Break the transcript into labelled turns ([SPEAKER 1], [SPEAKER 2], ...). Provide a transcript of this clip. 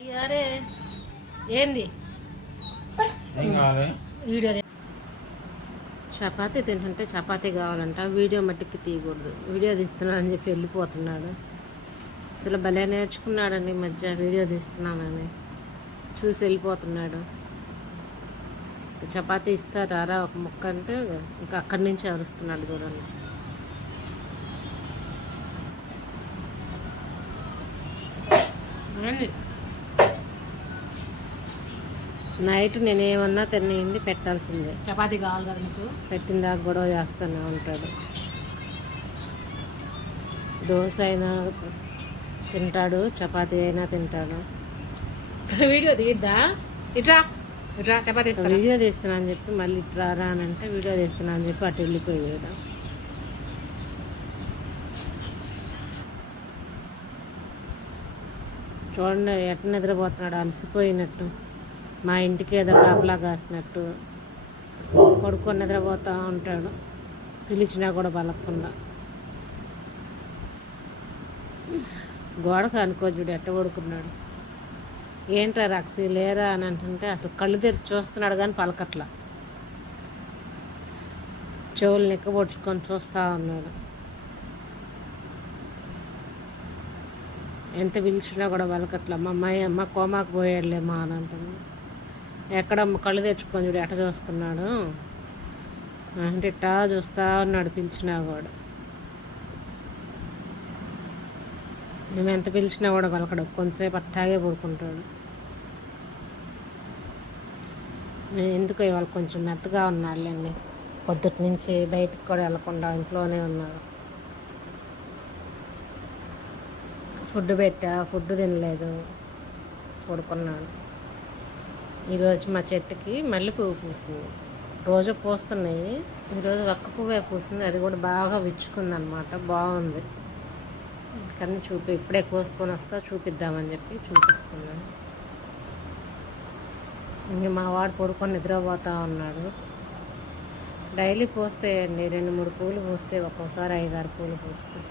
[SPEAKER 1] అరే ఏంది? వీడియో చపాతీ తింటుంటే చపాతీ కావాలంట వీడియో మట్టికి తీయకూడదు. వీడియో తీస్తున్నానని చెప్పి వెళ్ళిపోతున్నాడు. అసలు భలే నేర్చుకున్నాడండి ఈ మధ్య వీడియో తీస్తున్నానని. చూసి వెళ్ళిపోతున్నాడు. చపాతీ ఇస్తారా ఒక ముక్క అంటే ఇంకా అక్కడి నుంచి అరుస్తున్నాడు చూడండి. నైట్ నేను ఏమన్నా తినేయండి పెట్టాల్సిందే.
[SPEAKER 2] చపాతీ కావాలి కదా మీకు
[SPEAKER 1] పెట్టిన దాకా గొడవ చేస్తూనే ఉంటాడు దోశ అయినా తింటాడు చపాతీ అయినా తింటాడు.
[SPEAKER 2] వీడియో తీద్దా ఇట్రా ఇట్రా చపాతీ
[SPEAKER 1] వీడియో తీస్తున్నా అని చెప్పి మళ్ళీ ఇటు రారా అని అంటే వీడియో తీస్తున్నా అని చెప్పి అటు వెళ్ళిపోయాడు చూడండి ఎట్ట నిద్రపోతున్నాడు అలసిపోయినట్టు. మా ఇంటికి ఏదో కాపలా కాసినట్టు పడుకొని నిద్రపోతూ ఉంటాడు. పిలిచినా కూడా పలకకుండా. గోడకు అనుకో చూడు ఎట్ట పడుకున్నాడు. ఏంట్రా రక్సి లేరా అని అంటుంటే అసలు కళ్ళు తెరిచి చూస్తున్నాడు కానీ పలకట్లా. చెవులు నిక్కబొడుచుకొని చూస్తూ ఉన్నాడు. ఎంత పిలిచినా కూడా పలకట్లా. మా అమ్మాయి అమ్మ కోమాకు పోయాడులేమా అని అంటుంది. ఎక్కడ కళ్ళు తెచ్చుకొని చూడు ఎట్ట చూస్తున్నాడు? అంటే ఇట్టా చూస్తా ఉన్నాడు పిలిచినా కూడా. మేము ఎంత పిలిచినా కూడా పలకడు కొంతసేపు అట్టాగే పడుకుంటాడు. ఎందుకు ఇవాళ కొంచెం మెత్తగా ఉన్నాళ్ళండి పొద్దుటి నుంచి బయటికి కూడా వెళ్ళకుండా ఇంట్లోనే ఉన్నాడు ఫుడ్ పెట్టా ఫుడ్ తినలేదు. పడుకున్నాడు ఈరోజు మా చెట్టుకి మల్లె పువ్వు పూసింది. రోజు పూస్తున్నాయి. ఈరోజు ఒక్క పువ్వే పూసింది. అది కూడా బాగా విచ్చుకుందనమాట. బాగుంది. కానీ చూపి ఇప్పుడే కోసుకొని వస్తా చూపిద్దామని చెప్పి చూపిస్తున్నాను. ఇంక మా వాడు పడుకొని నిద్రపోతా ఉన్నాడు. డైలీ పోస్తాయండి రెండు మూడు పూలు పూస్తే ఒక్కోసారి ఐదారు పూలు పూస్తాయి